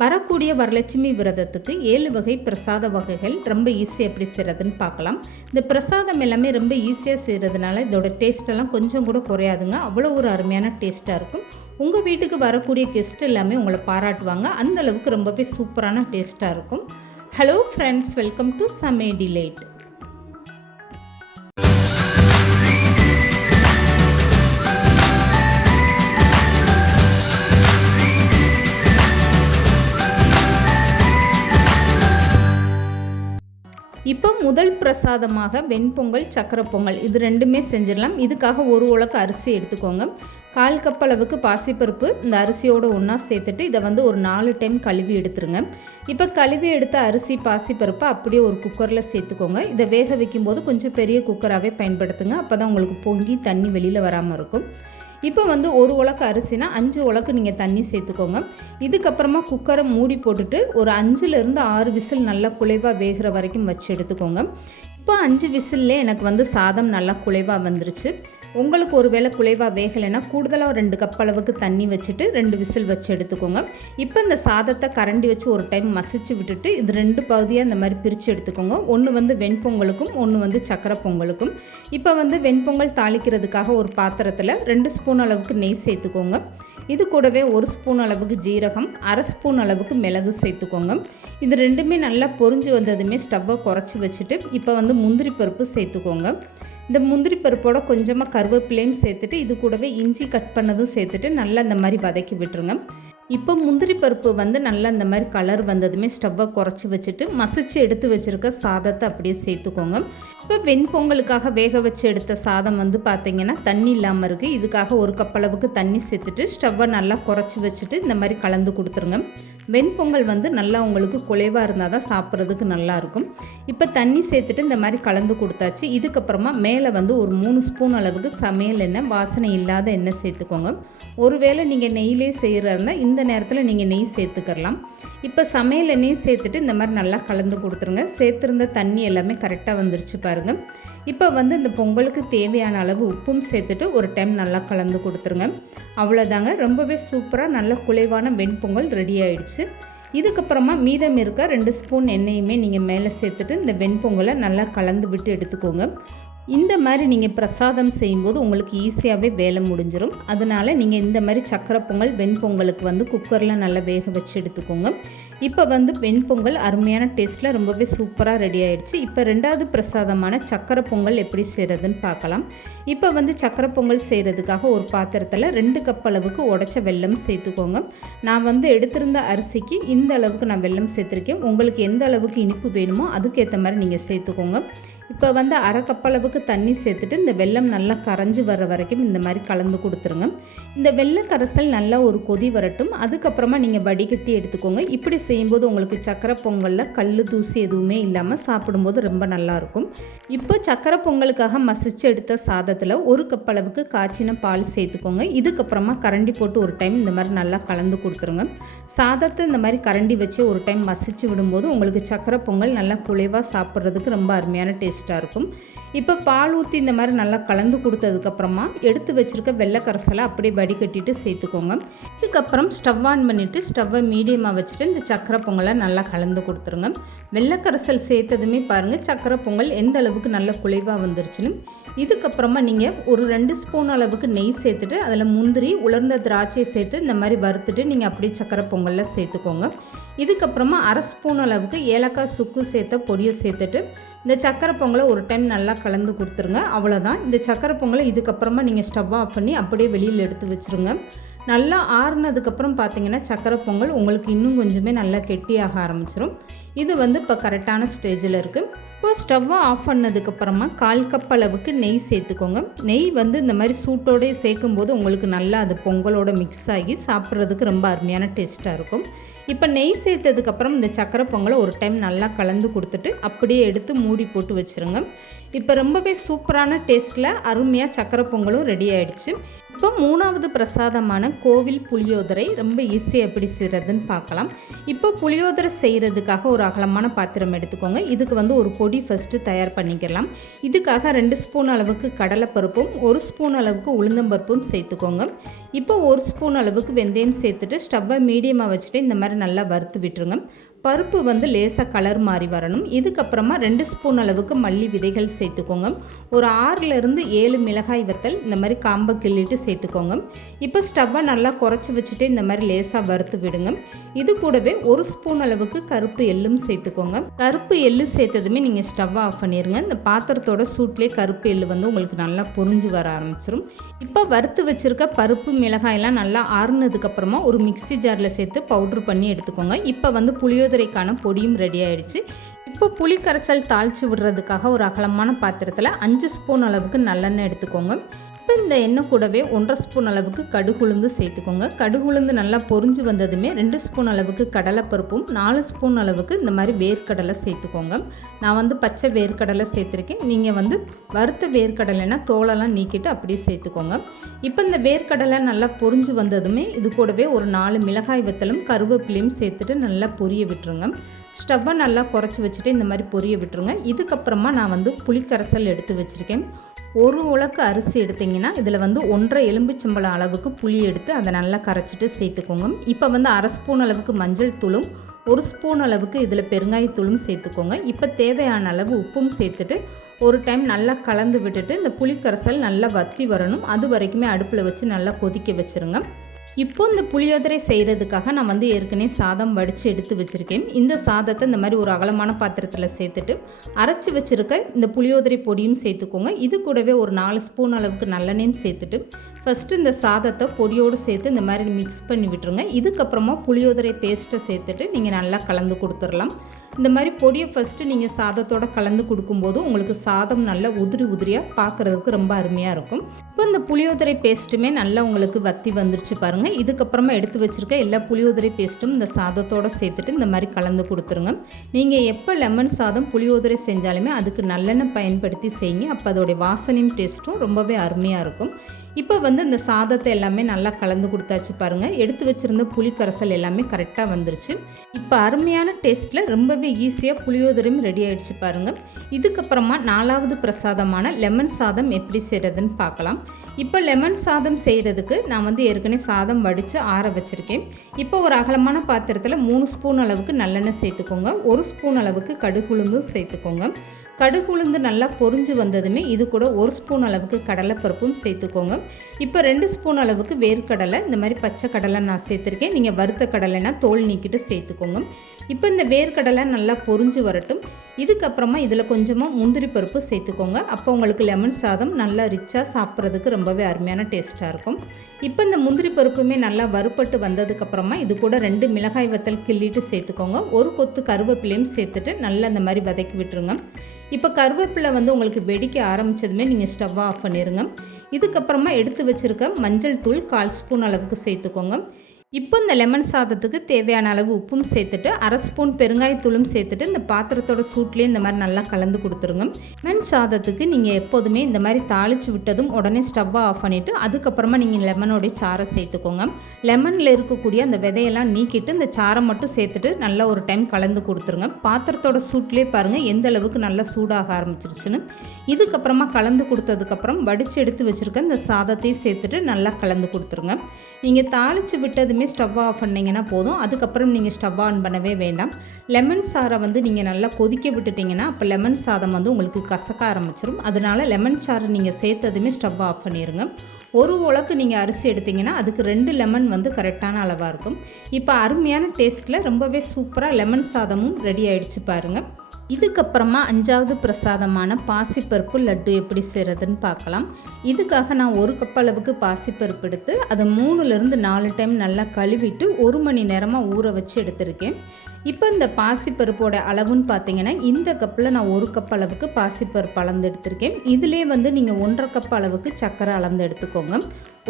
வரக்கூடிய வரலட்சுமி விரதத்துக்கு 7 வகை பிரசாத வகைகள் ரொம்ப ஈஸியாக எப்படி செய்கிறதுன்னு பார்க்கலாம். இந்த பிரசாதம் எல்லாமே ரொம்ப ஈஸியாக செய்கிறதுனால இதோட டேஸ்ட்டெல்லாம் கொஞ்சம் கூட குறையாதுங்க. அவ்வளோ ஒரு அருமையான டேஸ்ட்டாக இருக்கும். உங்கள் வீட்டுக்கு வரக்கூடிய கெஸ்ட் எல்லாமே உங்களை பாராட்டுவாங்க. அந்த அளவுக்கு ரொம்பவே சூப்பரான டேஸ்ட்டாக இருக்கும். ஹலோ ஃப்ரெண்ட்ஸ், வெல்கம் டு சமே டிலைட். இப்போ முதல் பிரசாதமாக வெண்பொங்கல், சக்கரை பொங்கல் இது ரெண்டுமே செஞ்சிடலாம். இதுக்காக ஒரு உலக்கு அரிசி எடுத்துக்கோங்க. 1/4 கப் அளவுக்கு பாசிப்பருப்பு இந்த அரிசியோடு ஒன்றா சேர்த்துட்டு இதை ஒரு 4 டைம் கழுவி எடுத்துருங்க. இப்போ கழுவி எடுத்த அரிசி பாசிப்பருப்பை அப்படியே ஒரு குக்கரில் சேர்த்துக்கோங்க. இதை வேக வைக்கும்போது கொஞ்சம் பெரிய குக்கராகவே பயன்படுத்துங்க. அப்போ தான் உங்களுக்கு பொங்கி தண்ணி வெளியில் வராமல் இருக்கும். இப்போ ஒரு உலக்கு அரிசினா 5 உலக்கு நீங்கள் தண்ணி சேர்த்துக்கோங்க. இதுக்கப்புறமா குக்கரை மூடி போட்டுட்டு ஒரு 5லேருந்து 6 விசில் நல்லா குழைவாக வேகிற வரைக்கும் வச்சு எடுத்துக்கோங்க. இப்போ 5 விசில்லே எனக்கு சாதம் நல்லா குழைவாக வந்துருச்சு. உங்களுக்கு ஒரு வேளை குழைவாக வேகலைன்னா கூடுதலாக 2 கப் அளவுக்கு தண்ணி வச்சுட்டு 2 விசில் வச்சு எடுத்துக்கோங்க. இப்போ இந்த சாதத்தை கரண்டி வச்சு ஒரு டைம் மசிச்சு விட்டுட்டு இது 2 பகுதியாக இந்த மாதிரி பிரித்து எடுத்துக்கோங்க. ஒன்று வெண்பொங்கலுக்கும் ஒன்று சக்கரை பொங்கலுக்கும். இப்போ வெண்பொங்கல் தாளிக்கிறதுக்காக ஒரு பாத்திரத்தில் 2 ஸ்பூன் அளவுக்கு நெய் சேர்த்துக்கோங்க. இது கூடவே 1 ஸ்பூன் அளவுக்கு ஜீரகம், 1/2 ஸ்பூன் அளவுக்கு மிளகு சேர்த்துக்கோங்க. இது ரெண்டுமே நல்லா பொரிஞ்சு வந்ததுமே ஸ்டவ்வை குறைச்சி வச்சுட்டு இப்போ முந்திரி பருப்பு சேர்த்துக்கோங்க. இந்த முந்திரி பருப்போட கொஞ்சமாக கருவேப்பிலையும் சேர்த்துட்டு இது கூடவே இஞ்சி கட் பண்ணதும் சேர்த்துட்டு நல்லா இந்த மாதிரி வதக்கி விட்டுருங்க. இப்போ முந்திரி பருப்பு நல்லா இந்த மாதிரி கலர் வந்ததுமே ஸ்டவ்வை குறைச்சி வச்சுட்டு மசிச்சு எடுத்து வச்சுருக்க சாதத்தை அப்படியே சேர்த்துக்கோங்க. இப்போ வெண்பொங்கலுக்காக வேக வச்சு எடுத்த சாதம் பார்த்திங்கன்னா தண்ணி இல்லாமல் இருக்குது. இதுக்காக 1 கப் அளவுக்கு தண்ணி சேர்த்துட்டு ஸ்டவ்வை நல்லா குறைச்சி வச்சுட்டு இந்த மாதிரி கலந்து கொடுத்துருங்க. வெண்பொங்கல் நல்லா உங்களுக்கு குழைவாக இருந்தால் தான் சாப்பிட்றதுக்கு நல்லாயிருக்கும். இப்போ தண்ணி சேர்த்துட்டு இந்த மாதிரி கலந்து கொடுத்தாச்சு. இதுக்கப்புறமா மேலே ஒரு 3 ஸ்பூன் அளவுக்கு சமையல் எண்ணெய், வாசனை இல்லாத எண்ணெய் சேர்த்துக்கோங்க. ஒருவேளை நீங்கள் நெய்யிலே செய்கிறதா இந்த நேரத்தில் நீங்கள் நெய் சேர்த்துக்கலாம். இப்போ சமையல் எண்ணெயும் சேர்த்துட்டு இந்த மாதிரி நல்லா கலந்து கொடுத்துருங்க. சேர்த்துருந்த தண்ணி எல்லாமே கரெக்டாக வந்துருச்சு பாருங்கள். இப்போ இந்த பொங்கலுக்கு தேவையான அளவு உப்பும் சேர்த்துட்டு ஒரு டைம் நல்லா கலந்து கொடுத்துருங்க. அவ்வளோதாங்க, ரொம்பவே சூப்பராக நல்ல குழைவான வெண்பொங்கல் ரெடி ஆயிடுச்சு. இதுக்கப்புறமா மீதம் இருக்க 2 ஸ்பூன் எண்ணெயுமே நீங்கள் மேலே சேர்த்துட்டு இந்த வெண்பொங்கலை நல்லா கலந்து விட்டு எடுத்துக்கோங்க. இந்த மாதிரி நீங்கள் பிரசாதம் செய்யும்போது உங்களுக்கு ஈஸியாகவே வேலை முடிஞ்சிடும். அதனால் நீங்கள் இந்த மாதிரி சக்கரை பொங்கல், வெண்பொங்கலுக்கு குக்கரில் நல்லா வேக வச்சு எடுத்துக்கோங்க. இப்போ வெண்பொங்கல் அருமையான டேஸ்ட்டில் ரொம்பவே சூப்பராக ரெடி ஆகிடுச்சு. இப்போ 2வது பிரசாதமான சக்கரை பொங்கல் எப்படி செய்கிறதுன்னு பார்க்கலாம். இப்போ சக்கரை பொங்கல் செய்கிறதுக்காக ஒரு பாத்திரத்தில் 2 கப் அளவுக்கு உடைச்ச வெல்லம் சேர்த்துக்கோங்க. நான் எடுத்திருந்த அரிசிக்கு இந்த அளவுக்கு நான் வெல்லம் சேர்த்துருக்கேன். உங்களுக்கு எந்த அளவுக்கு இனிப்பு வேணுமோ அதுக்கேற்ற மாதிரி நீங்கள் சேர்த்துக்கோங்க. இப்போ 1/2 கப் அளவுக்கு தண்ணி சேர்த்துட்டு இந்த வெல்லம் நல்லா கரைஞ்சி வர்ற வரைக்கும் இந்த மாதிரி கலந்து கொடுத்துருங்க. இந்த வெள்ளை கரைசல் நல்லா ஒரு கொதி வரட்டும். அதுக்கப்புறமா நீங்கள் வடிகட்டி எடுத்துக்கோங்க. இப்படி செய்யும்போது உங்களுக்கு சக்கரை பொங்கலில் கல் தூசி எதுவுமே இல்லாமல் சாப்பிடும்போது ரொம்ப நல்லாயிருக்கும். இப்போ சக்கரை பொங்கலுக்காக மசிச்சு எடுத்த சாதத்தில் 1 கப் அளவுக்கு காய்ச்சின பால் சேர்த்துக்கோங்க. இதுக்கப்புறமா கரண்டி போட்டு ஒரு டைம் இந்த மாதிரி நல்லா கலந்து கொடுத்துருங்க. சாதத்தை இந்த மாதிரி கரண்டி வச்சு ஒரு டைம் மசிச்சு விடும்போது உங்களுக்கு சக்கரை பொங்கல் நல்லா குழைவாக சாப்பிட்றதுக்கு ரொம்ப அருமையான டேஸ்ட்டாக இருக்கும். இப்போ பால் ஊற்றி இந்த மாதிரி நல்லா கலந்து கொடுத்ததுக்கப்புறமா எடுத்து வச்சுருக்க வெள்ளை கரைசலை அப்படியே வடிகட்டிட்டு சேர்த்துக்கோங்க. இதுக்கப்புறம் ஸ்டவ் ஆன் பண்ணிவிட்டு ஸ்டவ்வை மீடியமாக வச்சுட்டு இந்த சக்கரை பொங்கலை நல்லா கலந்து கொடுத்துருங்க. வெள்ளை கரைசல் சேர்த்ததுமே பாருங்கள் சக்கரை பொங்கல் எந்த அளவுக்கு நல்லா குழைவாக வந்துருச்சுன்னு. இதுக்கப்புறமா நீங்கள் ஒரு 2 ஸ்பூன் அளவுக்கு நெய் சேர்த்துட்டு அதில் முந்திரி, உலர்ந்த திராட்சையை சேர்த்து இந்த மாதிரி வறுத்துட்டு நீங்கள் அப்படியே சக்கரை பொங்கலில் சேர்த்துக்கோங்க. இதுக்கப்புறமா 1/2 ஸ்பூன் அளவுக்கு ஏலக்காய் சுக்கு சேர்த்த பொடியை சேர்த்துட்டு இந்த சக்கரை பொங்கலை ஒரு டைம் நல்லா கலந்து கொடுத்துருங்க. அவ்வளோதான். இந்த சக்கரை பொங்கலை இதுக்கப்புறமா நீங்கள் ஸ்டவ் ஆஃப் பண்ணி அப்படியே வெளியில் எடுத்து வச்சுருங்க. நல்லா ஆறுனதுக்கப்புறம் பார்த்தீங்கன்னா சக்கரை பொங்கல் உங்களுக்கு இன்னும் கொஞ்சமே நல்லா கெட்டியாக ஆரம்பிச்சிடும். இது இப்போ கரெக்டான ஸ்டேஜில் இருக்குது. இப்போ ஸ்டவ்வை ஆஃப் பண்ணதுக்கப்புறமா 1/4 கப் அளவுக்கு நெய் சேர்த்துக்கோங்க. நெய் இந்த மாதிரி சூட்டோடே சேர்க்கும்போது உங்களுக்கு நல்லா அது பொங்கலோட மிக்ஸ் ஆகி சாப்பிட்றதுக்கு ரொம்ப அருமையான டேஸ்ட்டாக இருக்கும். இப்போ நெய் சேர்த்ததுக்கப்புறம் இந்த சக்கரை பொங்கலை ஒரு டைம் நல்லா கலந்து கொடுத்துட்டு அப்படியே எடுத்து மூடி போட்டு வச்சுருங்க. இப்போ ரொம்பவே சூப்பரான டேஸ்ட்டில் அருமையாக சக்கரை பொங்கலும் ரெடி ஆகிடுச்சு. இப்போ மூணாவது பிரசாதமான கோவில் புளியோதரை ரொம்ப ஈஸியாக எப்படி செய்கிறதுன்னு பார்க்கலாம். இப்போ புளியோதரை செய்கிறதுக்காக ஒரு அகலமான பாத்திரம் எடுத்துக்கோங்க. இதுக்கு வந்து ஒரு பொடி ஃபஸ்ட்டு தயார் பண்ணிக்கலாம். இதுக்காக 2 ஸ்பூன் அளவுக்கு கடலைப்பருப்பும் 1 ஸ்பூன் அளவுக்கு உளுந்தம்பருப்பும் சேர்த்துக்கோங்க. இப்போ 1 ஸ்பூன் அளவுக்கு வெந்தயம் சேர்த்துட்டு ஸ்டவ்வை மீடியமாக வச்சுட்டு இந்த மாதிரி நல்லா வறுத்து விட்டுருங்க. பருப்பு வந்து லேசாக கலர் மாறி வரணும். இதுக்கப்புறமா 2 ஸ்பூன் அளவுக்கு மல்லி விதைகள் சேர்த்துக்கோங்க. ஒரு 6லேருந்து 7 மிளகாய் வத்தல் இந்த மாதிரி காம்பை கிள்ளிட்டு சேர்த்துக்கோங்க. இப்போ ஸ்டவ்வை நல்லா குறைச்சி வச்சுட்டு இந்த மாதிரி லேசாக வறுத்து விடுங்க. இது கூடவே 1 ஸ்பூன் அளவுக்கு கருப்பு எள்ளும் சேர்த்துக்கோங்க. கருப்பு எள்ளு சேர்த்ததுமே நீங்கள் ஸ்டவ்வை ஆஃப் பண்ணிடுங்க. இந்த பாத்திரத்தோட சூட்லேயே கருப்பு எள்ளு வந்து உங்களுக்கு நல்லா பொரிஞ்சு வர ஆரம்பிச்சிடும். இப்போ வறுத்து வச்சுருக்க பருப்பு மிளகாயெல்லாம் நல்லா ஆறுனதுக்கப்புறமா ஒரு மிக்ஸி ஜாரில் சேர்த்து பவுட்ரு பண்ணி எடுத்துக்கோங்க. இப்போ வந்து புளியோதரைக்கான பொடியும் ரெடி ஆகிடுச்சு. இப்போ புளி கரைச்சல் தாளித்து விடுறதுக்காக ஒரு அகலமான பாத்திரத்தில் 5 ஸ்பூன் அளவுக்கு நல்லெண்ணெய் எடுத்துக்கோங்க. இப்போ இந்த எண்ணெய் கூடவே 1.5 ஸ்பூன் அளவுக்கு கடுகுளுந்து சேர்த்துக்கோங்க. கடுகுளுந்து நல்லா பொரிஞ்சு வந்ததுமே 2 ஸ்பூன் அளவுக்கு கடலைப்பருப்பும் 4 ஸ்பூன் அளவுக்கு இந்த மாதிரி வேர்க்கடலை சேர்த்துக்கோங்க. நான் வந்து பச்சை வேர்க்கடலை சேர்த்துருக்கேன். நீங்கள் வந்து வறுத்த வேர்க்கடலைன்னா தோலெல்லாம் நீக்கிட்டு அப்படியே சேர்த்துக்கோங்க. இப்போ இந்த வேர்க்கடலை நல்லா பொரிஞ்சு வந்ததுமே இது கூடவே ஒரு 4 மிளகாய் வத்தலும் கருவேப்பிலையும் சேர்த்துட்டு நல்லா பொரிய விட்டுருங்க. ஸ்டவ்வை நல்லா குறைச்சி வச்சுட்டு இந்த மாதிரி பொரிய விட்டுருங்க. இதுக்கப்புறமா நான் வந்து புளிக்கரைசல் எடுத்து வச்சுருக்கேன். ஒரு உலக்கு அரிசி எடுத்திங்கன்னா இதில் வந்து 1.5 எலும்பிச்சம்பழம் அளவுக்கு புளி எடுத்து அதை நல்லா கரைச்சிட்டு சேர்த்துக்கோங்க. இப்போ வந்து 1/2 ஸ்பூன் அளவுக்கு மஞ்சள் தூளும் 1 ஸ்பூன் அளவுக்கு இதில் பெருங்காயத்தூளும் சேர்த்துக்கோங்க. இப்போ தேவையான அளவு உப்பும் சேர்த்துட்டு ஒரு டைம் நல்லா கலந்து விட்டுட்டு இந்த புளிக்கரைசல் நல்லா வற்றி வரணும். அது வரைக்குமே அடுப்பில் வச்சு நல்லா கொதிக்க வச்சுருங்க. இப்போ இந்த புளியோதரை செய்கிறதுக்காக நான் வந்து ஏற்கனவே சாதம் வடித்து எடுத்து வச்சுருக்கேன். இந்த சாதத்தை இந்த மாதிரி ஒரு அகலமான பாத்திரத்தில் சேர்த்துட்டு அரைச்சி வச்சுருக்க இந்த புளியோதரை பொடியும் சேர்த்துக்கோங்க. இது கூடவே ஒரு 4 ஸ்பூன் அளவுக்கு நல்லெண்ணெயும் சேர்த்துட்டு ஃபஸ்ட்டு இந்த சாதத்தை பொடியோடு சேர்த்து இந்த மாதிரி மிக்ஸ் பண்ணி விட்டுருங்க. இதுக்கப்புறமா புளியோதரை பேஸ்ட்டை சேர்த்துட்டு நீங்கள் நல்லா கலந்து கொடுத்துடலாம். இந்த மாதிரி பொடியை ஃபஸ்ட்டு நீங்கள் சாதத்தோடு கலந்து கொடுக்கும்போது உங்களுக்கு சாதம் நல்லா உதிரியாக பார்க்குறதுக்கு ரொம்ப அருமையாக இருக்கும். இப்போ இந்த புளியோதரை பேஸ்ட்டுமே நல்லா உங்களுக்கு வற்றி வந்துருச்சு பாருங்கள். இதுக்கப்புறமா எடுத்து வச்சுருக்க எல்லா புளியோதரை பேஸ்ட்டும் இந்த சாதத்தோடு சேர்த்துட்டு இந்த மாதிரி கலந்து கொடுத்துருங்க. நீங்கள் எப்போ லெமன் சாதம் புளியோதரை செஞ்சாலுமே அதுக்கு நல்லெண்ணெய் பயன்படுத்தி செய்யுங்க. அப்போ அதோடைய வாசனையும் டேஸ்ட்டும் ரொம்பவே அருமையாக இருக்கும். இப்போ வந்து இந்த சாதத்தை எல்லாமே நல்லா கலந்து கொடுத்தாச்சு பாருங்கள். எடுத்து வச்சுருந்த புளி கரைசல் எல்லாமே கரெக்டாக வந்துருச்சு. இப்போ அருமையான டேஸ்ட்டில் ரொம்பவே ஈஸியாக புளியோதரையும் ரெடி ஆகிடுச்சு பாருங்கள். இதுக்கப்புறமா 4வது பிரசாதமான லெமன் சாதம் எப்படி செய்கிறதுன்னு பார்க்கலாம். இப்போ லெமன் சாதம் செய்கிறதுக்கு நான் வந்து ஏற்கனவே சாதம் வடித்து ஆற வச்சுருக்கேன். இப்போ ஒரு அகலமான பாத்திரத்தில் 3 ஸ்பூன் அளவுக்கு நல்லெண்ணெய் சேர்த்துக்கோங்க. 1 ஸ்பூன் அளவுக்கு கடுகுளுந்தும் சேர்த்துக்கோங்க. கடுகுளுந்து நல்லா பொரிஞ்சு வந்ததுமே இது கூட 1 ஸ்பூன் அளவுக்கு கடலைப்பருப்பும் சேர்த்துக்கோங்க. இப்போ 2 ஸ்பூன் அளவுக்கு வேர்க்கடலை இந்த மாதிரி பச்சை கடலை நான் சேர்த்துருக்கேன். நீங்கள் வறுத்த கடலைனா தோல் நீக்கிட்டு சேர்த்துக்கோங்க. இப்போ இந்த வேர்க்கடலை நல்லா பொரிஞ்சு வரட்டும். இதுக்கப்புறமா இதில் கொஞ்சமாக முந்திரி பருப்பு சேர்த்துக்கோங்க. அப்போ உங்களுக்கு லெமன் சாதம் நல்லா ரிச்சாக சாப்பிட்றதுக்கு ரொம்பவே அருமையான டேஸ்ட்டாக இருக்கும். இப்போ இந்த முந்திரி பருப்புமே நல்லா வறுப்பட்டு வந்ததுக்கப்புறமா இது கூட 2 மிளகாய் வத்தல் கிள்ளிட்டு சேர்த்துக்கோங்க. 1 கொத்து கருவேப்பிலையும் சேர்த்துட்டு நல்லா இந்த மாதிரி வதக்கி விட்டுருங்க. இப்போ கருவேப்பிலை வந்து உங்களுக்கு வெடிக்க ஆரம்பித்ததுமே நீங்கள் ஸ்டவ்வை ஆஃப் பண்ணிடுங்க. இதுக்கப்புறமா எடுத்து வச்சுருக்க மஞ்சள் தூள் 1/4 ஸ்பூன் அளவுக்கு சேர்த்துக்கோங்க. இப்போ இந்த லெமன் சாதத்துக்கு தேவையான அளவு உப்பும் சேர்த்துட்டு 1/2 ஸ்பூன் பெருங்காயத்தூளும் சேர்த்துட்டு இந்த பாத்திரத்தோட சூட்லேயே இந்த மாதிரி நல்லா கலந்து கொடுத்துருங்க. லெமன் சாதத்துக்கு நீங்கள் எப்போதுமே இந்த மாதிரி தாளித்து விட்டதும் உடனே ஸ்டவ்வை ஆஃப் பண்ணிவிட்டு அதுக்கப்புறமா நீங்கள் லெமனோடைய சாறை சேர்த்துக்கோங்க. லெமனில் இருக்கக்கூடிய அந்த விதையெல்லாம் நீக்கிட்டு இந்த சாறை மட்டும் சேர்த்துட்டு நல்லா ஒரு டைம் கலந்து கொடுத்துருங்க. பாத்திரத்தோட சூட்லேயே பாருங்கள் எந்த அளவுக்கு நல்லா சூடாக ஆரம்பிச்சிருச்சுன்னு. இதுக்கப்புறமா கலந்து கொடுத்ததுக்கப்புறம் வடித்து எடுத்து வச்சுருக்க இந்த சாதத்தையும் சேர்த்துட்டு நல்லா கலந்து கொடுத்துருங்க. நீங்கள் தாளித்து விட்டதுமே ஸ்டவ் ஆஃப் பண்ணிங்கன்னா போதும். அதுக்கப்புறம் நீங்கள் ஸ்டவ் ஆன் பண்ணவே வேண்டாம். லெமன் சாறை வந்து நீங்கள் நல்லா கொதிக்க விட்டுட்டிங்கன்னா அப்போ லெமன் சாதம் வந்து உங்களுக்கு கசக்க ஆரம்பிச்சிடும். அதனால் லெமன் சாறு நீங்கள் சேர்த்ததுமே ஸ்டவ் ஆஃப் பண்ணிடுங்க. ஒரு உலக்கு நீங்கள் அரிசி எடுத்திங்கன்னா அதுக்கு 2 லெமன் வந்து கரெக்டான அளவாக இருக்கும். இப்போ அருமையான டேஸ்ட்டில் ரொம்பவே சூப்பராக லெமன் சாதமும் ரெடி ஆகிடுச்சு பாருங்கள். இதுக்கப்புறமா 5வது பிரசாதமான பாசிப்பருப்பு லட்டு எப்படி செய்கிறதுன்னு பார்க்கலாம். இதுக்காக நான் 1 கப் அளவுக்கு பாசிப்பருப்பு எடுத்து அதை 3லேருந்து 4 டைம் நல்லா கழுவிட்டு 1 மணி நேரமாக ஊற வச்சு எடுத்திருக்கேன். இப்போ இந்த பாசிப்பருப்போட அளவுன்னு பார்த்தீங்கன்னா இந்த கப்பில் நான் 1 கப் அளவுக்கு பாசிப்பருப்பு அளந்து எடுத்திருக்கேன். இதிலே வந்து நீங்கள் 1.5 கப் அளவுக்கு சர்க்கரை அளந்து எடுத்துக்கோங்க.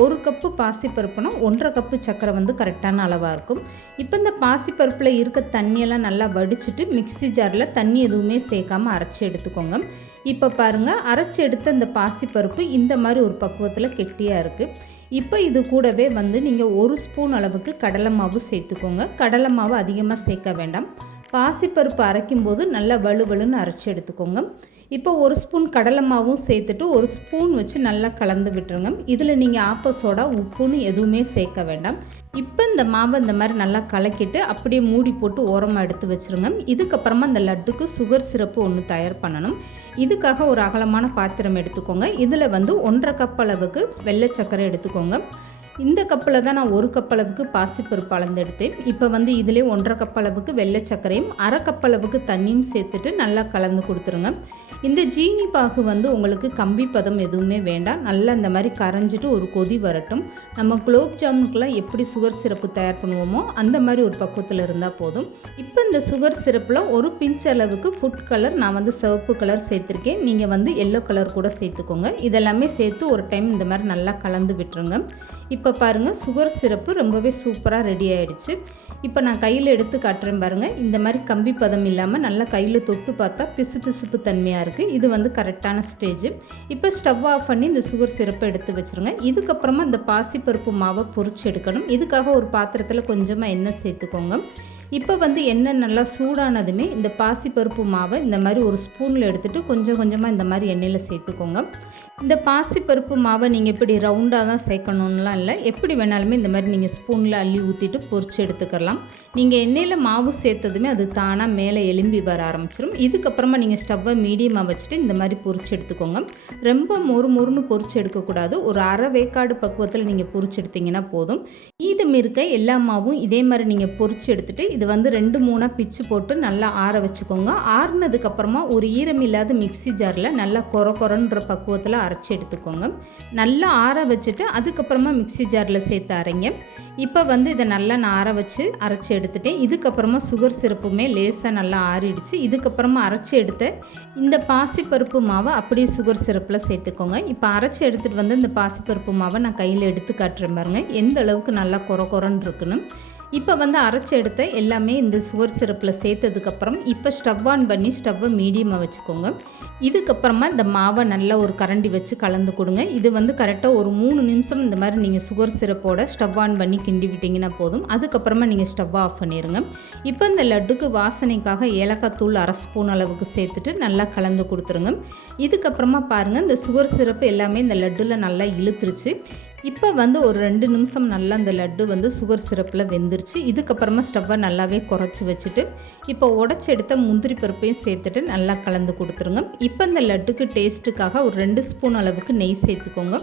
1 கப்பு பாசிப்பருப்புனா 1.5 கப்பு சர்க்கரை வந்து கரெக்டான அளவாக இருக்கும். இப்போ இந்த பாசிப்பருப்பில் இருக்க தண்ணியெல்லாம் நல்லா வடிச்சிட்டு மிக்ஸி ஜாரில் தண்ணி எதுவுமே சேர்க்காமல் அரைச்சி எடுத்துக்கோங்க. இப்போ பாருங்கள், அரைச்சி எடுத்த இந்த பாசிப்பருப்பு இந்த மாதிரி ஒரு பக்குவத்தில் கெட்டியாக இருக்குது. இப்போ இது கூடவே வந்து நீங்கள் 1 ஸ்பூன் அளவுக்கு கடலை மாவு சேர்த்துக்கோங்க. கடலை மாவு அதிகமாக சேர்க்க வேண்டாம். பாசிப்பருப்பு அரைக்கும்போது நல்லா வலுவலுன்னு அரைச்சி எடுத்துக்கோங்க. இப்போ 1 ஸ்பூன் கடலை மாவும் சேர்த்துட்டு 1 ஸ்பூன் வச்சு நல்லா கலந்து விட்டுருங்க. இதில் நீங்கள் ஆப்ப சோடா, உப்புன்னு எதுவுமே சேர்க்க வேண்டாம். இப்போ இந்த மாவை இந்த மாதிரி நல்லா கலக்கிட்டு அப்படியே மூடி போட்டு ஓரமாக எடுத்து வச்சுருங்க. இதுக்கப்புறமா இந்த லட்டுக்கு சுகர் சிரப்பு ஒன்று தயார் பண்ணணும். இதுக்காக ஒரு அகலமான பாத்திரம் எடுத்துக்கோங்க. இதில் வந்து 1.5 கப் அளவுக்கு வெள்ளை சர்க்கரை எடுத்துக்கோங்க. இந்த கப்பில் தான் நான் 1 கப் அளவுக்கு பாசிப்பருப்பு அளந்து எடுத்தேன். இப்போ வந்து இதிலே 1.5 கப் அளவுக்கு வெள்ளை சர்க்கரையும் 1/2 கப் அளவுக்கு தண்ணியும் சேர்த்துட்டு நல்லா கலந்து கொடுத்துருங்க. இந்த ஜீனி பாகு வந்து உங்களுக்கு கம்பி பதம் எதுவுமே வேண்டாம். நல்லா இந்த மாதிரி கரைஞ்சிட்டு ஒரு கொதி வரட்டும். நம்ம குலோப் ஜாமுனுக்கெலாம் எப்படி சுகர் சிரப்பு தயார் பண்ணுவோமோ அந்த மாதிரி ஒரு பக்குவத்தில் இருந்தால் போதும். இப்போ இந்த சுகர் சிரப்பில் ஒரு பிஞ்ச் அளவுக்கு ஃபுட் கலர், நான் வந்து சிவப்பு கலர் சேர்த்துருக்கேன். நீங்கள் வந்து எல்லோ கலர் கூட சேர்த்துக்கோங்க. இதெல்லாமே சேர்த்து ஒரு டைம் இந்த மாதிரி நல்லா கலந்து விட்டுருங்க. இப்போ பாருங்கள், சுகர் சிரப்பு ரொம்பவே சூப்பராக ரெடி ஆகிடுச்சு. இப்போ நான் கையில் எடுத்து காட்டுறேன் பாருங்கள். இந்த மாதிரி கம்பி பதம் இல்லாமல் நல்லா கையில் தொட்டு பார்த்தா பிசு பிசுப்பு தன்மையாக இருக்குது. இது வந்து கரெக்டான ஸ்டேஜ். இப்போ ஸ்டவ் ஆஃப் பண்ணி இந்த சுகர் சிரப்பை எடுத்து வச்சுருங்க. இதுக்கப்புறமா இந்த பாசிப்பருப்பு மாவை பொரிச்சு எடுக்கணும். இதுக்காக ஒரு பாத்திரத்தில் கொஞ்சமாக எண்ணெய் சேர்த்துக்கோங்க. இப்போ வந்து எண்ணெய் நல்லா சூடானதுமே இந்த பாசிப்பருப்பு மாவை இந்த மாதிரி ஒரு ஸ்பூனில் எடுத்துகிட்டு கொஞ்சம் கொஞ்சமாக இந்த மாதிரி எண்ணெயில் சேர்த்துக்கோங்க. இந்த பாசிப்பருப்பு மாவை நீங்கள் இப்படி ரவுண்டாக தான் சேர்க்கணுன்னெலாம் இல்லை, எப்படி வேணாலுமே இந்த மாதிரி நீங்கள் ஸ்பூனில் அள்ளி ஊற்றிட்டு பொரிச்சு எடுத்துக்கலாம். நீங்கள் எண்ணெயில் மாவு சேர்த்ததுமே அது தானாக மேலே எலும்பி வர ஆரம்பிச்சிடும். இதுக்கப்புறமா நீங்கள் ஸ்டவ்வை மீடியமாக வச்சுட்டு இந்த மாதிரி பொரிச்சு எடுத்துக்கோங்க. ரொம்ப மொறுன்னு பொரிச்சு எடுக்கக்கூடாது. ஒரு அரை வேக்காடு பக்குவத்தில் நீங்கள் பொரிச்சு எடுத்திங்கன்னா போதும். மீதம் இருக்க எல்லா மாவும் இதே மாதிரி நீங்கள் பொரிச்சு எடுத்துகிட்டு இது வந்து 2-3 பிச்சு போட்டு நல்லா ஆற வச்சுக்கோங்க. ஆறுனதுக்கப்புறமா ஒரு ஈரமில்லாத மிக்ஸி ஜாரில் நல்லா கொரன்ற பக்குவத்தில் அரைச்சி எடுத்துக்கோங்க. நல்லா ஆற வச்சுட்டு அதுக்கப்புறமா மிக்ஸி ஜாரில் சேர்த்து அரைங்க. இப்போ வந்து இதை நல்லா நான் ஆற வச்சு அரைச்சி எடுத்துட்டேன். இதுக்கப்புறமா சுகர் சிரப்புமே லேசாக நல்லா ஆறிடுச்சு. இதுக்கப்புறமா அரைச்சி எடுத்த இந்த பாசிப்பருப்பு மாவை அப்படியே சுகர் சிரப்பில் சேர்த்துக்கோங்க. இப்போ அரைச்சி எடுத்துகிட்டு வந்து இந்த பாசிப்பருப்பு மாவை நான் கையில் எடுத்து காட்டுறேன் பாருங்கள், எந்த அளவுக்கு நல்லா கொரன்னு இருக்குன்னு. இப்போ வந்து அரைச்சி எடுத்த எல்லாமே இந்த சுகர் சிரப்பில் சேர்த்ததுக்கப்புறம் இப்போ ஸ்டவ் ஆன் பண்ணி ஸ்டவ்வை மீடியமாக வச்சுக்கோங்க. இதுக்கப்புறமா இந்த மாவை நல்லா ஒரு கரண்டி வச்சு கலந்து கொடுங்க. இது வந்து கரெக்டாக ஒரு 3 நிமிஷம் இந்த மாதிரி நீங்கள் சுகர் சிரப்போட ஸ்டவ் ஆன் பண்ணி கிண்டி விட்டிங்கன்னா போதும். அதுக்கப்புறமா நீங்கள் ஸ்டவ் ஆஃப் பண்ணிடுங்க. இப்போ இந்த லட்டுக்கு வாசனைக்காக ஏலக்காய் தூள் 1/2 ஸ்பூன் அளவுக்கு சேர்த்துட்டு நல்லா கலந்து கொடுத்துருங்க. இதுக்கப்புறமா பாருங்கள், இந்த சுகர் சிரப்பு எல்லாமே இந்த லட்டில் நல்லா இழுத்துருச்சு. இப்போ வந்து ஒரு 2 நிமிஷம் நல்லா அந்த லட்டு வந்து சுகர் சிரப்பில் வெந்துருச்சு. இதுக்கப்புறமா ஸ்டவ்வை நல்லாவே குறைச்சி வச்சுட்டு இப்போ உடச்சி எடுத்த முந்திரி பருப்பையும் சேர்த்துட்டு நல்லா கலந்து கொடுத்துருங்க. இப்போ இந்த லட்டுக்கு டேஸ்ட்டுக்காக ஒரு 2 ஸ்பூன் அளவுக்கு நெய் சேர்த்துக்கோங்க.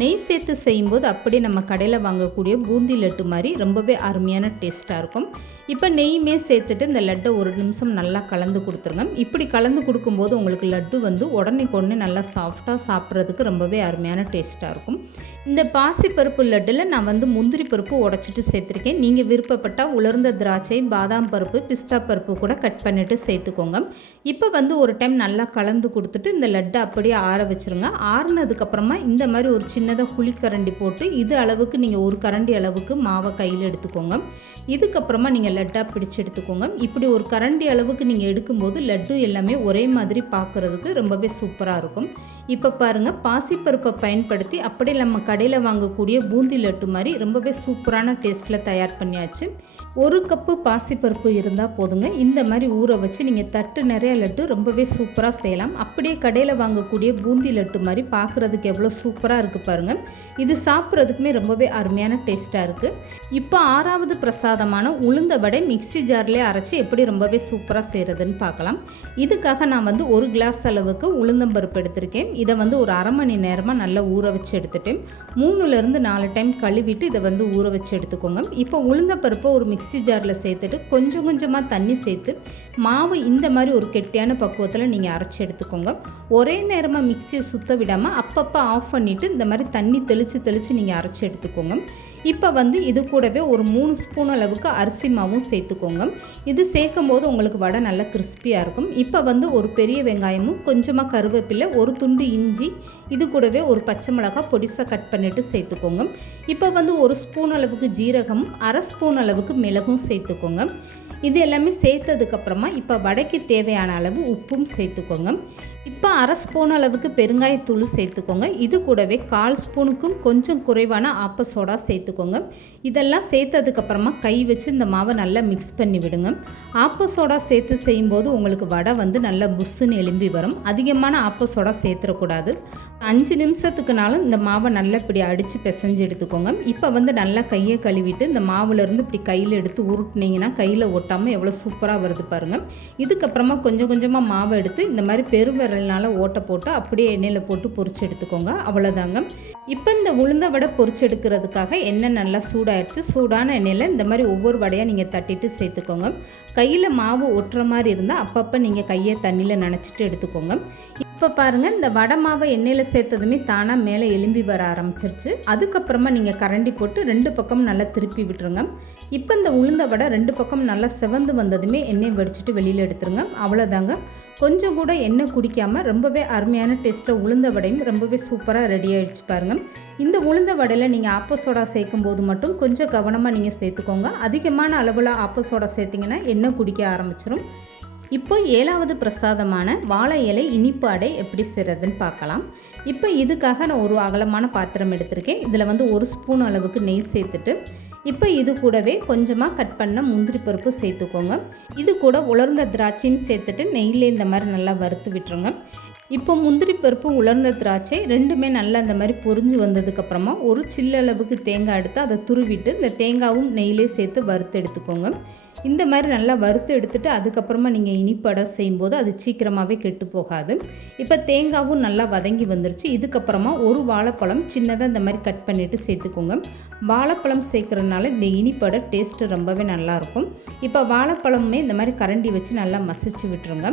நெய் சேர்த்து செய்யும்போது அப்படியே நம்ம கடையில் வாங்கக்கூடிய பூந்தி லட்டு மாதிரி ரொம்பவே அருமையான டேஸ்ட்டாக இருக்கும். இப்போ நெய்யுமே சேர்த்துட்டு இந்த லட்டை ஒரு நிமிஷம் நல்லா கலந்து கொடுத்துருங்க. இப்படி கலந்து கொடுக்கும்போது உங்களுக்கு லட்டு வந்து உடனே நல்லா சாஃப்டாக சாப்பிட்றதுக்கு ரொம்பவே அருமையான டேஸ்ட்டாக இருக்கும். இந்த பாசிப்பருப்பு லட்டில் நான் வந்து முந்திரி பருப்பு உடச்சிட்டு சேர்த்துருக்கேன். நீங்கள் விருப்பப்பட்டால் உலர்ந்த திராட்சை, பாதாம் பருப்பு, பிஸ்தா பருப்பு கூட கட் பண்ணிவிட்டு சேர்த்துக்கோங்க. இப்போ வந்து ஒரு டைம் நல்லா கலந்து கொடுத்துட்டு இந்த லட்டை அப்படியே ஆற வச்சுருங்க. ஆறுனதுக்கப்புறமா இந்த மாதிரி ஒரு சின்னதாக குழிக்கரண்டி போட்டு இது அளவுக்கு நீங்கள் ஒரு கரண்டி அளவுக்கு மாவை கையில் எடுத்துக்கோங்க. இதுக்கப்புறமா நீங்கள் லட்டாக பிடிச்சி எடுத்துக்கோங்க. இப்படி ஒரு கரண்டி அளவுக்கு நீங்கள் எடுக்கும்போது லட்டு எல்லாமே ஒரே மாதிரி பார்க்குறதுக்கு ரொம்பவே சூப்பராக இருக்கும். இப்போ பாருங்கள், பாசிப்பருப்பை பயன்படுத்தி அப்படியே நம்ம கடையில் வாங்கக்கூடிய பூந்தி லட்டு மாதிரி ரொம்பவே சூப்பரான டேஸ்ட்டில் தயார் பண்ணியாச்சு. 1 கப்பு பாசிப்பருப்பு இருந்தால் போதுங்க. இந்த மாதிரி ஊற வச்சு நீங்கள் தட்டு நிறைய லட்டு ரொம்பவே சூப்பராக செய்யலாம். அப்படியே கடையில் வாங்கக்கூடிய பூந்தி லட்டு மாதிரி பார்க்குறதுக்கு எவ்வளோ சூப்பராக இருக்குது பாருங்கள். இது சாப்பிட்றதுக்குமே ரொம்பவே அருமையான டேஸ்ட்டாக இருக்குது. இப்போ 6வது பிரசாதமான உளுந்த வடை மிக்ஸி ஜார்லேயே அரைச்சி எப்படி ரொம்பவே சூப்பராக செய்கிறதுன்னு பார்க்கலாம். இதுக்காக நான் வந்து 1 கிளாஸ் அளவுக்கு உளுந்தம்பருப்பு எடுத்திருக்கேன். இதை வந்து ஒரு அரை மணி நேரமாக நல்லா ஊற வச்சு எடுத்துட்டேன். 3லேருந்து 4 டைம் கழுவிட்டு இதை வந்து ஊற வச்சு எடுத்துக்கோங்க. இப்போ உளுந்தம்பருப்பை ஒரு மிக்ஸி ஜாரில் சேர்த்துட்டு கொஞ்சமாக தண்ணி சேர்த்து மாவு இந்த மாதிரி ஒரு கெட்டியான பக்குவத்தில் நீங்கள் அரைச்சி எடுத்துக்கோங்க. ஒரே நேரமாக மிக்ஸியை சுத்த விடாமல் அப்பப்போ ஆஃப் பண்ணிவிட்டு இந்த மாதிரி தண்ணி தெளித்து நீங்கள் அரைச்சி எடுத்துக்கோங்க. இப்போ வந்து இது கூடவே ஒரு 3 ஸ்பூன் அளவுக்கு அரிசி மாவும் சேர்த்துக்கோங்க. இது சேர்க்கும் போது உங்களுக்கு வடை நல்லா கிறிஸ்பியாக இருக்கும். இப்போ வந்து ஒரு பெரிய வெங்காயமும் கொஞ்சமாக கருவேப்பிலை, ஒரு துண்டு இஞ்சி, இது கூடவே ஒரு பச்சை மிளகாய் பொடிசாக கட் பண்ணிவிட்டு சேர்த்துக்கோங்க. இப்போ வந்து ஒரு ஸ்பூன் அளவுக்கு ஜீரகம், அரை ஸ்பூன் அளவுக்கு மிளகும் சேர்த்துக்கோங்க. இது எல்லாமே சேர்த்ததுக்கப்புறமா இப்போ வடைக்கு தேவையான அளவு உப்பும் சேர்த்துக்கோங்க. இப்போ அரை ஸ்பூன் அளவுக்கு பெருங்காயத்தூள் சேர்த்துக்கோங்க. இது கூடவே 1/4 ஸ்பூனுக்கும் கொஞ்சம் குறைவான ஆப்ப சோடா சேர்த்துக்கோங்க. இதெல்லாம் சேர்த்ததுக்கப்புறமா கை வச்சு இந்த மாவை நல்லா மிக்ஸ் பண்ணி விடுங்க. ஆப்ப சோடா சேர்த்து செய்யும்போது உங்களுக்கு வடை வந்து நல்லா புஷ்ஷுன்னு எலும்பி வரும். அதிகமான ஆப்ப சோடா சேர்த்துடக்கூடாது. 5 நிமிஷத்துக்குனாலும் இந்த மாவை நல்லா இப்படி அடித்து பிசைஞ்சு எடுத்துக்கோங்க. இப்போ வந்து நல்லா கையை கழுவிட்டு இந்த மாவுலேருந்து இப்படி கையில் எடுத்து உருட்டினீங்கன்னா கையில் ஒட்டாமல் எவ்வளோ சூப்பராக வருது பாருங்கள். இதுக்கப்புறமா கொஞ்சம் கொஞ்சமாக மாவை எடுத்து இந்த மாதிரி பெருவிரல்னால ஓட்டை போட்டு அப்படியே எண்ணெயில் போட்டு பொரிச்சு எடுத்துக்கோங்க. அவ்வளோதாங்க. இப்போ இந்த உளுந்த வடை பொரிச்சு எடுக்கிறதுக்காக எண்ணெய் நல்லா சூடாயிடுச்சு. சூடான எண்ணெயில் இந்த மாதிரி ஒவ்வொரு வடையாக நீங்கள் தட்டிட்டு சேர்த்துக்கோங்க. கையில் மாவு ஒட்டுற மாதிரி இருந்தால் அப்பப்போ நீங்கள் கையை தண்ணியில் நனைச்சிட்டு எடுத்துக்கோங்க. இப்போ பாருங்கள், இந்த வடை மாவை எண்ணெயில் சேர்த்ததுமே தானாக மேலே எலும்பி வர ஆரம்பிச்சிருச்சு. அதுக்கப்புறமா நீங்கள் கரண்டி போட்டு 2 பக்கம் நல்லா திருப்பி விட்டுருங்க. இப்போ இந்த உளுந்த வடை 2 பக்கம் நல்லா செவந்து வந்ததுமே எண்ணெய் வடிச்சிட்டு வெளியில் எடுத்துருங்க. அவ்வளோதாங்க. கொஞ்சம் கூட எண்ணெய் குடிக்காமல் ரொம்பவே அருமையான டேஸ்ட்டில் உளுந்த வடையும் ரொம்பவே சூப்பராக ரெடி ஆகிடுச்சு பாருங்கள். இந்த உளுந்த வடையில் நீங்கள் ஆப்ப சோடா சேர்க்கும் போது மட்டும் கொஞ்சம் கவனமாக நீங்கள் சேர்த்துக்கோங்க. அதிகமான அளவில் ஆப்ப சோடா சேர்த்திங்கன்னா எண்ணெய் குடிக்க ஆரம்பிச்சிடும். இப்போ 7வது பிரசாதமான வாழை இலை இனிப்பு அடை எப்படி செய்கிறதுன்னு பார்க்கலாம். இப்போ இதுக்காக நான் ஒரு அகலமான பாத்திரம் எடுத்திருக்கேன். இதில் வந்து 1 ஸ்பூன் அளவுக்கு நெய் சேர்த்துட்டு இப்போ இது கூடவே கொஞ்சமாக கட் பண்ண முந்திரி பருப்பு சேர்த்துக்கோங்க. இது கூட உலர்ந்த திராட்சையும் சேர்த்துட்டு நெய்யில் இந்த மாதிரி நல்லா வறுத்து விட்டுருங்க. இப்போ முந்திரி பருப்பு, உலர்ந்த திராட்சை ரெண்டுமே நல்லா இந்த மாதிரி பொரிஞ்சு வந்ததுக்கப்புறமா ஒரு சில்லளவுக்கு தேங்காய் எடுத்து அதை துருவிட்டு இந்த தேங்காயும் நெய்யிலே சேர்த்து வறுத்து எடுத்துக்கோங்க. இந்த மாதிரி நல்லா வறுத்து எடுத்துகிட்டு அதுக்கப்புறமா நீங்கள் இனிப்படை செய்யும்போது அது சீக்கிரமாகவே கெட்டு போகாது. இப்போ தேங்காயும் நல்லா வதங்கி வந்துருச்சு. இதுக்கப்புறமா ஒரு வாழைப்பழம் சின்னதாக இந்த மாதிரி கட் பண்ணிவிட்டு சேர்த்துக்கோங்க. வாழைப்பழம் சேர்க்குறதுனால இந்த இனிப்படை டேஸ்ட்டு ரொம்பவே நல்லாயிருக்கும். இப்போ வாழைப்பழமுமே இந்த மாதிரி கரண்டி வச்சு நல்லா மசிச்சு விட்டுருங்க.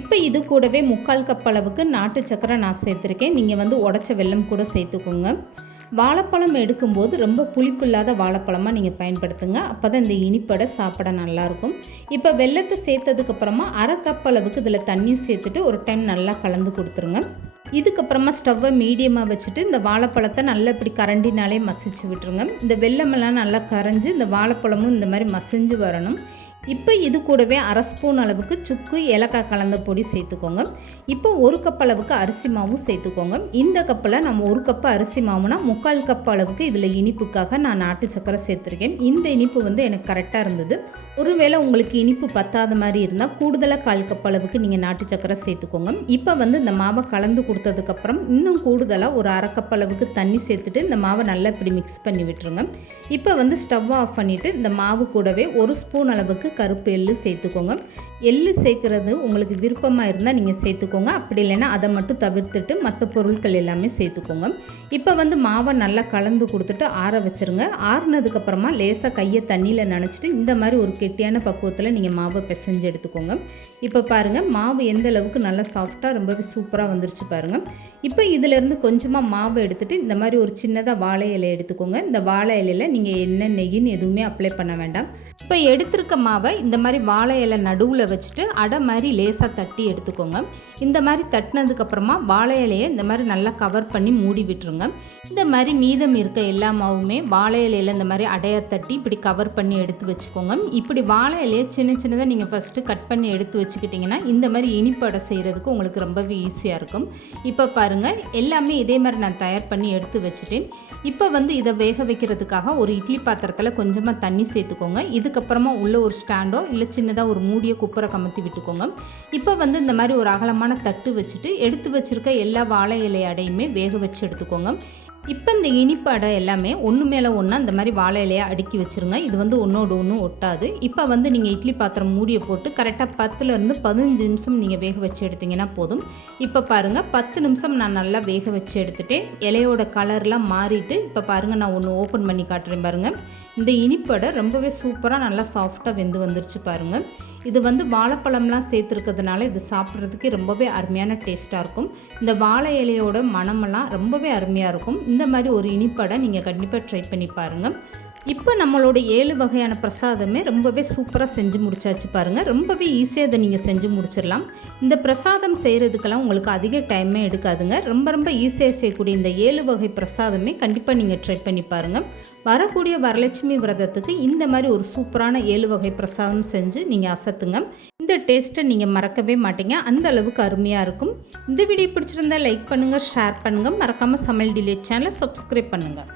இப்போ இது கூடவே 3/4 கப் அளவுக்கு நாட்டு சக்கரை நான் சேர்த்துருக்கேன். நீங்கள் வந்து உடைச்ச வெல்லம் கூட சேர்த்துக்கோங்க. வாழைப்பழம் எடுக்கும்போது ரொம்ப புளிப்பு இல்லாத வாழைப்பழமாக நீங்கள் பயன்படுத்துங்க. அப்போ தான் இந்த இனிப்படை சாப்பிட நல்லாயிருக்கும். இப்போ வெல்லத்தை சேர்த்ததுக்கப்புறமா 1/2 கப் அளவுக்கு இதில் தண்ணியும் சேர்த்துட்டு ஒரு டைம் நல்லா கலந்து கொடுத்துருங்க. இதுக்கப்புறமா ஸ்டவ்வை மீடியமாக வச்சுட்டு இந்த வாழைப்பழத்தை நல்லா இப்படி கரண்டினாலே மசிச்சு விட்டுருங்க. இந்த வெல்லமெல்லாம் நல்லா கரைஞ்சி இந்த வாழைப்பழமும் இந்த மாதிரி மசிஞ்சு வரணும். இப்போ இது கூடவே 1/2 ஸ்பூன் அளவுக்கு சுக்கு, ஏலக்காய் கலந்த பொடி சேர்த்துக்கோங்க. இப்போ 1 கப் அளவுக்கு அரிசி மாவும் சேர்த்துக்கோங்க. இந்த கப்பில் நம்ம 1 கப் அரிசி மாவுனா 3/4 கப் அளவுக்கு இதில் இனிப்புக்காக நான் நாட்டு சக்கரை சேர்த்துருக்கேன். இந்த இனிப்பு வந்து எனக்கு கரெக்டாக இருந்தது. ஒருவேளை உங்களுக்கு இனிப்பு பத்தாத மாதிரி இருந்தால் கூடுதலாக 1/4 கப் அளவுக்கு நீங்கள் நாட்டு சக்கரை சேர்த்துக்கோங்க. இப்போ வந்து இந்த மாவை கலந்து கொடுத்ததுக்கப்புறம் இன்னும் கூடுதலாக ஒரு 1/2 கப் அளவுக்கு தண்ணி சேர்த்துட்டு இந்த மாவை நல்லா இப்படி மிக்ஸ் பண்ணி விட்டுருங்க. இப்போ வந்து ஸ்டவ் ஆஃப் பண்ணிவிட்டு இந்த மாவு கூடவே 1 ஸ்பூன் அளவுக்கு கருப்பு எள்ளு சேர்த்துக்கோங்க. எள்ளு சேர்க்குறது உங்களுக்கு விருப்பமாக இருந்தால் நீங்கள் சேர்த்துக்கோங்க. அப்படி இல்லைன்னா அதை மட்டும் தவிர்த்துட்டு மற்ற பொருட்கள் எல்லாமே சேர்த்துக்கோங்க. இப்போ வந்து மாவை நல்லா கலந்து கொடுத்துட்டு ஆற வச்சுருங்க. ஆறுனதுக்கப்புறமா லேசாக கையை தண்ணியில் நனைச்சிட்டு இந்த மாதிரி ஒரு கெட்டியான பக்குவத்தில் நீங்கள் மாவை பிசைஞ்சு எடுத்துக்கோங்க. இப்போ பாருங்கள், மாவு எந்த அளவுக்கு நல்லா சாஃப்டாக ரொம்பவே சூப்பராக வந்துருச்சு பாருங்கள். இப்போ இதிலேருந்து கொஞ்சமாக மாவை எடுத்துகிட்டு இந்த மாதிரி ஒரு சின்னதாக வாழை இலை எடுத்துக்கோங்க. இந்த வாழை இலையில் நீங்கள் எண்ணெய், நெய்ன்னு எதுவுமே அப்ளை பண்ண வேண்டாம். இப்போ எடுத்துருக்க மாவை இந்த மாதிரி வாழை இலை நடுவில் வச்சுட்டு அடை மாதிரி லேசாக தட்டி எடுத்துக்கோங்க. இந்த மாதிரி தட்டினதுக்கப்புறமா வாழை இலையை இந்த மாதிரி நல்லா கவர் பண்ணி மூடி விட்டுருங்க. இந்த மாதிரி மீதம் இருக்க எல்லா மாவுமே வாழை இலையில் இந்த மாதிரி அடையை தட்டி இப்படி கவர் பண்ணி எடுத்து வச்சுக்கோங்க. இப்படி வாழை இலையை சின்ன சின்னதாக நீங்கள் ஃபஸ்ட்டு கட் பண்ணி எடுத்து வச்சுக்கிட்டிங்கன்னா இந்த மாதிரி இனிப்பு அடை செய்கிறதுக்கு உங்களுக்கு ரொம்பவே ஈஸியாக இருக்கும். இப்போ பாருங்கள், எல்லாமே இதே மாதிரி நான் தயார் பண்ணி எடுத்து வச்சுட்டேன். இப்போ வந்து இதை வேக வைக்கிறதுக்காக ஒரு இட்லி பாத்திரத்தில் கொஞ்சமாக தண்ணி சேர்த்துக்கோங்க. இதுக்கப்புறமா உள்ள ஒரு ஸ்டாண்டோ இல்லை சின்னதாக ஒரு மூடிய குப்பரை கமத்தி விட்டுக்கோங்க. இப்போ வந்து இந்த மாதிரி ஒரு அகலமான தட்டு வச்சுட்டு எடுத்து வச்சுருக்க எல்லா வாழை இலை அடையுமே வேக வச்சு எடுத்துக்கோங்க. இப்போ இந்த இனிப்பு அடை எல்லாமே ஒன்று மேலே ஒன்றா இந்த மாதிரி வாழை இலையை அடுக்கி வச்சுருங்க. இது வந்து ஒன்றோடு ஒன்று ஒட்டாது. இப்போ வந்து நீங்கள் இட்லி பாத்திரம் மூடியை போட்டு கரெக்டாக 10லேருந்து 15 நிமிஷம் நீங்கள் வேக வச்சு எடுத்திங்கன்னா போதும். இப்போ பாருங்கள், 10 நிமிஷம் நான் நல்லா வேக வச்சு எடுத்துகிட்டேன். இலையோட கலர்லாம் மாறிட்டு இப்போ பாருங்கள், நான் ஒன்று ஓப்பன் பண்ணி காட்டுறேன் பாருங்கள். இந்த இனிப்பு அடை ரொம்பவே சூப்பராக நல்லா சாஃப்டாக வெந்து வந்துருச்சு பாருங்கள். இது வந்து வாழைப்பழம்லாம் சேர்த்துருக்கிறதுனால இது சாப்பிட்றதுக்கு ரொம்பவே அருமையான டேஸ்ட்டாக இருக்கும். இந்த வாழை இலையோட மணமெல்லாம் ரொம்பவே அருமையாக இருக்கும். இந்த மாதிரி ஒரு இனிப்படை நீங்கள் கண்டிப்பாக ட்ரை பண்ணி பாருங்கள். இப்போ நம்மளோட 7 வகையான பிரசாதமே ரொம்பவே சூப்பராக செஞ்சு முடிச்சாச்சு பாருங்கள். ரொம்பவே ஈஸியாக இதை நீங்கள் செஞ்சு முடிச்சிடலாம். இந்த பிரசாதம் செய்கிறதுக்கெல்லாம் உங்களுக்கு அதிக டைமே எடுக்காதுங்க. ரொம்ப ஈஸியாக செய்யக்கூடிய இந்த 7 வகை பிரசாதமே கண்டிப்பாக நீங்கள் ட்ரை பண்ணி பாருங்கள். வரக்கூடிய வரலட்சுமி விரதத்துக்கு இந்த மாதிரி ஒரு சூப்பரான 7 வகை பிரசாதம் செஞ்சு நீங்கள் அசத்துங்க. இந்த டேஸ்ட்டை நீங்கள் மறக்கவே மாட்டீங்க. அந்த அளவுக்கு அருமையாக இருக்கும். இந்த வீடியோ பிடிச்சிருந்தா லைக் பண்ணுங்கள், ஷேர் பண்ணுங்கள். மறக்காமல் சமையல் டிலேட் சேனலை சப்ஸ்கிரைப் பண்ணுங்கள்.